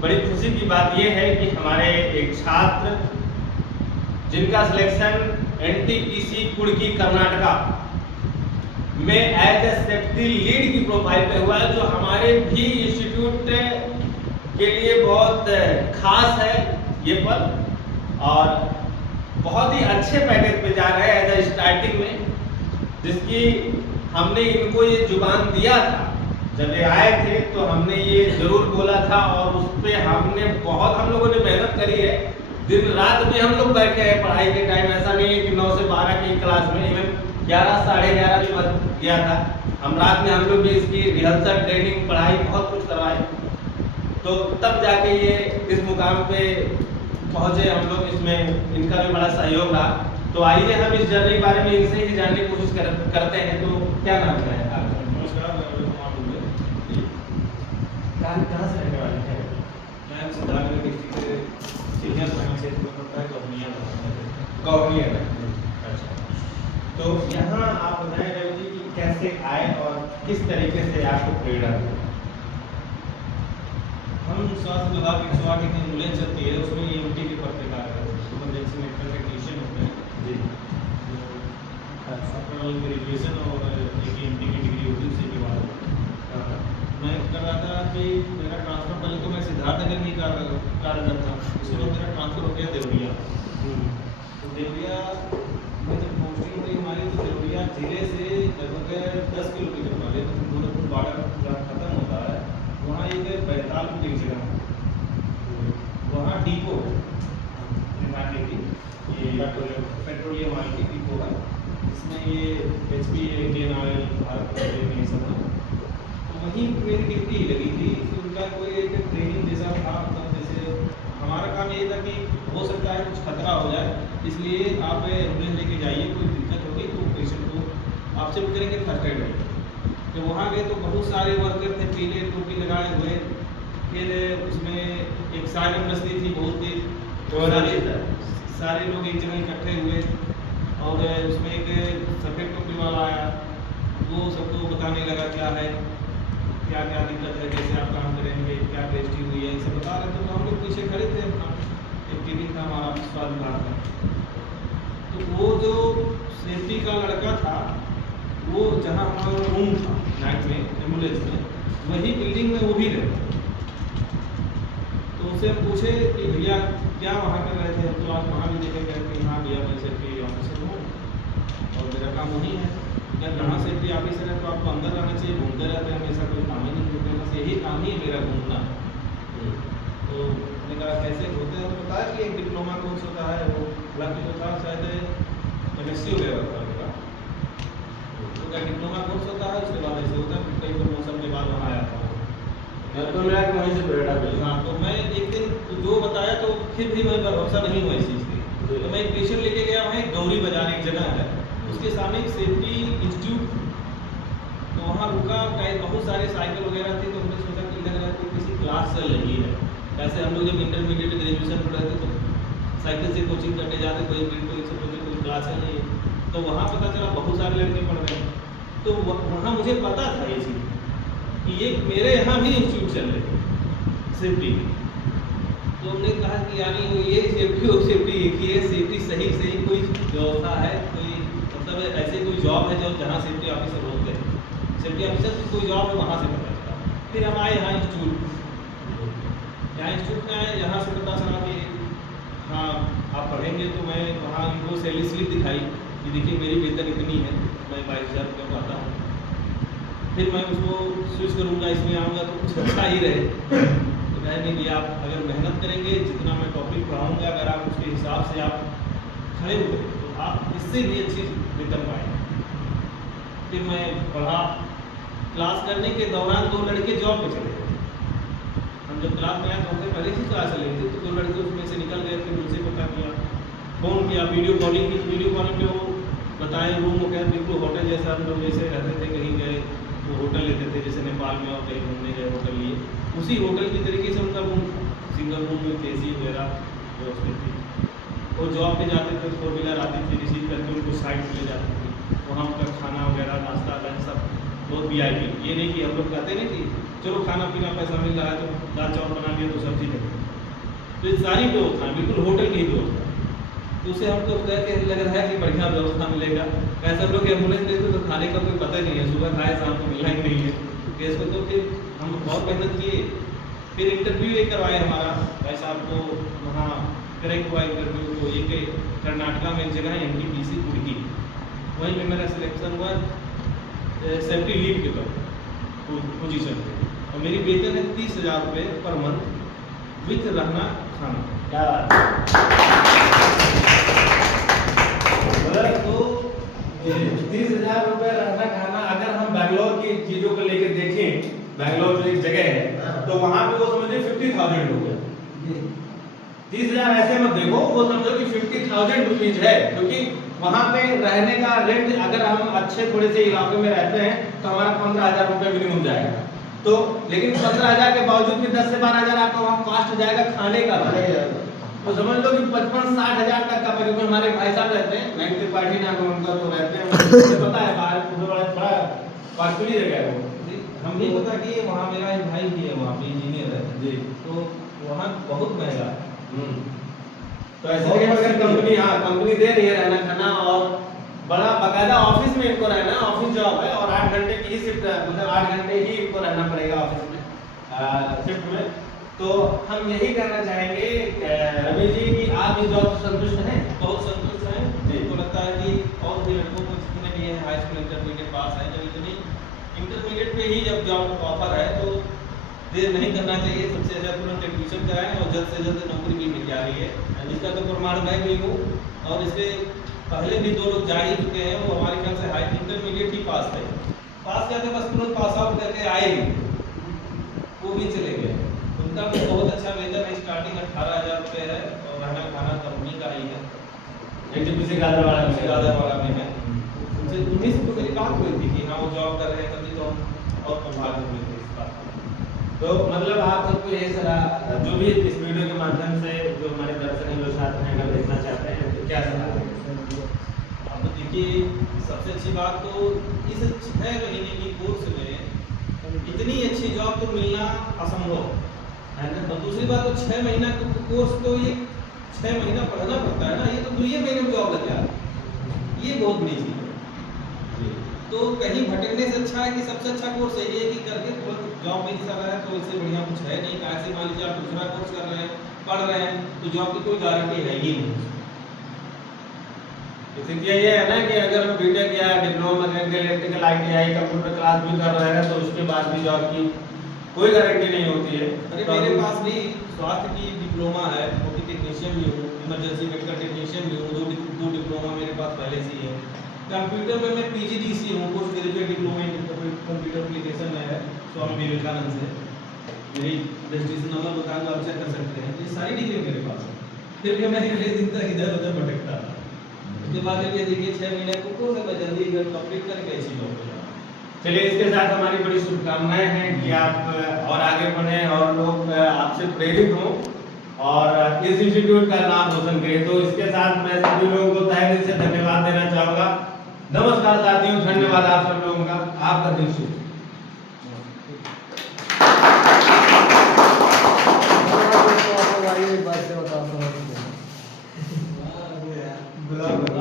बड़ी खुशी की बात यह है कि हमारे एक छात्र जिनका सिलेक्शन एनटीपीसी कुड़की कर्नाटका में एज ए सेफ्टी लीड की प्रोफाइल पे हुआ है, जो हमारे भी इंस्टीट्यूट के लिए बहुत खास है ये पल, और बहुत ही अच्छे पैकेज पे जा रहे हैं एज ए स्टार्टिंग में, जिसकी हमने इनको ये जुबान दिया था। जब ये आए थे तो हमने ये जरूर बोला था और उस पर हम लोगों ने मेहनत करी है। दिन रात भी हम लोग बैठे हैं पढ़ाई के टाइम, ऐसा नहीं है कि 9 से 12 की क्लास में, इवन 11 साढ़े 11 भी बज गया था। हम रात में हम लोग भी इसकी रिहर्सल ट्रेनिंग पढ़ाई बहुत कुछ करवाए, तो तब जाके ये इस मुकाम पे पहुँचे हम लोग। इसमें इनका भी बड़ा सहयोग रहा। तो आइए हम इस जर्नी के बारे में इनसे ही जानने की कोशिश करते हैं। तो क्या नाम है आपका? नमस्कार, कहाँ से रहने वाले हैं? मैं सिद्धार्थनगर डिस्ट्रिक्ट के सीनियर थाना क्षेत्र में पड़ता है गौरनिया में। अच्छा, तो यहाँ आप बताएं रवि जी कि कैसे आए और किस तरीके से आपको प्रेरणा मिली? हम स्वास्थ्य विभाग 108 की एम्बुलेंस चलती है, उसमें EMT के पद पे कार्य करते हैं, इमरजेंसी मेडिकल टेक्नीशियन होते हैं जी। सफल ग्रेजुएशन और एक EMT की डिग्री होती है उसी के बाद मैं कर रहा था कि मेरा ट्रांसफर, पहले तो मैं सिद्धार्थनगर में कार्यरत था, उसके बाद मेरा ट्रांसफर हो गया देवरिया। तो देवरिया में जब पोस्टिंग हुई हमारी, तो देवरिया जिले से लगभग 10 किलोमीटर वाले गोरखपुर बॉर्डर खत्म होता है, वहाँ एक बैतालपुर एक जगह है, वहाँ डिपो है ये पेट्रोलियम ऑयल की डिपो है, इसमें ये HP, Indian oil, Bharat petroleum, ये सब है। तो वहीं मेरी ड्यूटी लगी थी कि उनका कोई एक ट्रेनिंग जैसा था, मतलब जैसे हमारा काम ये था कि हो सकता है कुछ खतरा हो जाए, इसलिए आप एम्बुलेंस लेके जाइए, कोई दिक्कत होगी तो पेशेंट को आपसे वो करेंगे फर्स्ट एड। तो वहाँ गए तो बहुत सारे वर्कर थे, पीले टोपी लगाए हुए, फिर उसमें एक साइलेंट बस्ती थी, बहुत ही सारे लोग एक जगह इकट्ठे हुए, और उसमें एक सफ़ेद टोपी वाला आया, वो सबको बताने लगा क्या है, क्या क्या दिक्कत है, कैसे आप काम करेंगे, क्या टेस्टिंग हुई है, ये सब बता रहे थे। तो हम लोग पीछे खड़े थे, अपना एक टीम था हमारा स्वास्थ्य विभाग का। तो वो जो सेफ्टी का लड़का था, वो जहाँ हमारा रूम था नाइट में एम्बुलेंस में, वही बिल्डिंग में वो भी रहता। तो उससे हम पूछे कि भैया क्या वहाँ कर रहे थे? तो आज वहाँ भी देखे गए कि हाँ भैया मैं सेफ्टी ऑफिसर हूँ और मेरा काम वही है। क्या कहाँ सेफ्टी ऑफिसर है तो आपको अंदर रहना चाहिए, घूमते रहते हैं, हमेशा कोई काम ही नहीं करते, बस यही काम ही है मेरा, घूमना। तो मैंने कहा कैसे होते हैं? तो बताया कि एक डिप्लोमा कोर्स होता है, वो लग जो था शायद MSc वगैरह था मेरा, तो क्या डिप्लोमा कोर्स होता है, उसके बाद ऐसे होता है, कई प्रमोशन के बाद वहाँ आया था। तो मेरा वहीं से प्रेरणा मिली। हाँ, तो मैं एक दिन जो बताया तो फिर भी मैं भरोसा नहीं हुआ इस चीज़ की। तो मैं एक पेशेंट लेके गया, वहाँ एक गौरी बाजार एक जगह है, उसके सामने एक सेफ्टी इंस्टीट्यूट, तो वहाँ रुका, बहुत सारे साइकिल वगैरह थी, तो हमने सोचा कि लग रहा है कि किसी क्लास चल रही है। ऐसे हम लोग जब इंटरमीडिएट ग्रेजुएशन पढ़ रहे थे तो साइकिल से कोचिंग करने जाते, कोई क्लास है नहीं, तो वहाँ पता चला बहुत सारे लड़के पढ़ रहे हैं। तो वहाँ मुझे पता था ये चीज़ कि ये मेरे यहाँ भी इंस्टीट्यूट चल रहे थे सेफ्टी की। तो हमने कहा कि यानी वो ये सेफ्टी और सेफ्टी एक ही है, सेफ्टी सही कोई व्यवस्था है, कोई मतलब ऐसे कोई जॉब है जो जहाँ सेफ्टी ऑफिसर होते हैं, सेफ्टी ऑफिसर की कोई जॉब है, वहाँ से पता चला। फिर हम आए यहाँ इंस्टीट्यूट में आए, यहाँ से पता चला कि हाँ आप पढ़ेंगे। तो मैं वहाँ इनको सैलरी स्लिप दिखाई कि देखिए मेरी वेतन इतनी है, मैं 22,000 रुपये पाता हूँ, फिर मैं उसको स्विच करूँगा, इसमें आऊँगा तो कुछ अच्छा ही रहे। तो कहे नहीं कि आप अगर मेहनत करेंगे, जितना मैं टॉपिक पढ़ाऊँगा, अगर आप उसके हिसाब से आप खड़े हुए तो आप इससे भी अच्छी वेतन पाएंगे। फिर मैं पढ़ा, क्लास करने के दौरान 2 लड़के जॉब पे चले गए। हम जब क्लास में आए तो हमसे पहले ही क्लास चले थे, तो 2 लड़के उसमें से निकल गए। फिर उनसे पता किया, फ़ोन किया, वीडियो कॉलिंग की। वीडियो कॉलिंग पे वो बताए रूम वगैरह बिल्कुल होटल जैसा, हम लोग जैसे रहते थे, कहीं गए वो होटल लेते थे, जैसे नेपाल में और कहीं घूमने गए होटल लिए, उसी होटल की तरीके से उनका रूम था, सिंगल रूम में AC वगैरह व्यवस्थित थी। वो जॉब पे जाते थे, 4 व्हीलर आती थी, रिसीव करके उनको साइड पे ले जाती थी, वहाँ उनका खाना वगैरह, नाश्ता, लंच सब बहुत VIP। ये नहीं कि हम लोग कहते ना कि चलो खाना पीना पैसा मिल रहा है तो दाल चावल बना लिया तो सब्जी लग गई। तो ये सारी व्यवस्था बिल्कुल होटल की ही व्यवस्था। तो उससे हमको लग रहा है कि बढ़िया व्यवस्था मिलेगा। ऐसे हम लोग एम्बुलेंस देते तो खाने का कोई पता नहीं है, सुबह खाए शाम को मिलना ही नहीं है गैस को। तो फिर हम बहुत मेहनत किए, फिर इंटरव्यू ये करवाए हमारा भाई साहब को, वहाँ क्रैक हुआ इंटरव्यू। तो ये कर्नाटका में एक जगह है NTPC कुड़की, वहीं पे मेरा सिलेक्शन हुआ सेफ्टी लीड के तौर पोजीशन पे। और मेरी वेतन है 30,000 रुपये पर मंथ विथ रहना खाना। क्या बात है। तो 30,000 रुपये रहना खाना, अगर हम बैंगलोर की चीजों को लेकर देखें, बैंगलोर जो एक जगह है तो वहां पे वो समझिए 50,000 रुपये। 30,000 ऐसे मत देखो, वो समझो कि 50,000 रुपीज है, क्योंकि वहां पे रहने का रेंट अगर हम अच्छे थोड़े से इलाके में रहते हैं तो हमारा 15,000 रुपये मिनिमम जाएगा। तो लेकिन 15,000 के बावजूद भी 10 से 12,000 आपका वहाँ कॉस्ट जाएगा खाने का। तो समझ लो कि 55-60,000 तक का, क्योंकि हमारे भाई साहब रहते हैं बैंक त्रिपाठी नाम है उनका, तो रहते हैं, मुझे पता है बाहर थोड़ा कॉस्टली जगह है वो। हम भी पता कि वहाँ मेरा एक भाई भी है, वहाँ पे इंजीनियर है जी। तो वहाँ बहुत महंगा। तो ऐसे जगह अगर कंपनी, हाँ कंपनी दे रही है रहना खाना और बड़ा बाकायदा ऑफिस में इनको रहना, ऑफिस जॉब है और 8 घंटे की ही शिफ्ट, मतलब 8 घंटे ही इनको रहना पड़ेगा ऑफिस में शिफ्ट में। तो हम यही कहना चाहेंगे रवि जी कि आप इस जॉब से संतुष्ट हैं? बहुत संतुष्ट हैं। मुझको लगता है कि और भी लड़कों को जितने भी हैं हाई स्कूल इंटरमीडिएट पास हैं, जब इतनी इंटरमीडिएट पे ही जब जॉब ऑफर है तो देर नहीं करना चाहिए। सबसे अच्छा तुरंत एडमिशन कराएं और जल्द से जल्द नौकरी भी मिल जा रही है, जिसका तो प्रमाण मैं भी हूँ। और इससे पहले भी 2 लोग जा ही चुके हैं, वो हमारे ख्याल से हाई इंटरमीडिएट ही पास थे, पास करके बस तुरंत पास आउट करके आए ही, वो भी चले गए। उनका भी बहुत अच्छा वेतन है, स्टार्टिंग 18,000 रुपये है और रहना खाना कंपनी का ही है। NTPC गादरवाड़ा में है। उनसे उन्हीं से तो मेरी बात हुई थी कि हाँ वो जॉब कर रहे हैं, तभी तो हम और प्रभावित हुए थे इस बात। तो मतलब आप सबको यही सलाह, जो भी इस वीडियो के माध्यम से जो हमारे दर्शक हैं, जो छात्र हैं, अगर देखना चाहते हैं तो क्या सलाह देंगे? आप देखिए, सबसे अच्छी बात तो इस 6 महीने की कोर्स में इतनी अच्छी जॉब तो मिलना असंभव है ना। और दूसरी बात तो 6 महीना का कोर्स तो ये 6 महीना पढ़ना पड़ता है ना, ये तो 2 महीने में जॉब लग जाती है, ये बहुत बड़ी चीज़ है। तो कहीं भटकने से अच्छा है कि सबसे अच्छा कोर्स यही है कि करके तुरंत जॉब मिल रहा है, तो इससे बढ़िया कुछ है नहीं। ऐसे मान लीजिए आप दूसरा कोर्स कर रहे हैं, पढ़ रहे हैं, तो जॉब की कोई गारंटी है ही नहीं। स्थिति ये है ना कि अगर हम बीटेक या diploma mechanical electrical ITI computer class भी कर रहे हैं तो उसके बाद भी जॉब की कोई गारंटी नहीं होती है। अरे तो मेरे पास भी स्वास्थ्य की डिप्लोमा है, ओटी टेक्नीशियन भी हूँ, इमरजेंसी मेडिकल टेक्नीशियन भी हूँ, 2 डिप्लोमा मेरे पास पहले से ही है। कंप्यूटर में मैं PGDC हूँ, post graduate diploma in computer application में है स्वामी विवेकानंद से। मेरी रजिस्ट्रेशन नंबर बता दो, आप चेक कर सकते हैं। ये सारी डिग्री मेरे पास है, फिर भी मैं इतने दिन तक इधर उधर भटकता था। उसके बाद जब ये देखिए 6 महीने को कोर्स है, मैं जल्दी इधर कंप्लीट करके ऐसी जॉब पे जाऊँ। चलिए, इसके साथ हमारी बड़ी शुभकामनाएं हैं कि आप और आगे बढ़े और लोग आपसे प्रेरित हों और इस इंस्टीट्यूट का नाम रोशन करें। तो इसके साथ मैं सभी लोगों को तहे दिल से धन्यवाद देना चाहूँगा। नमस्कार साथियों, धन्यवाद आप सब लोगों का। आपका दिन शुभ। बात से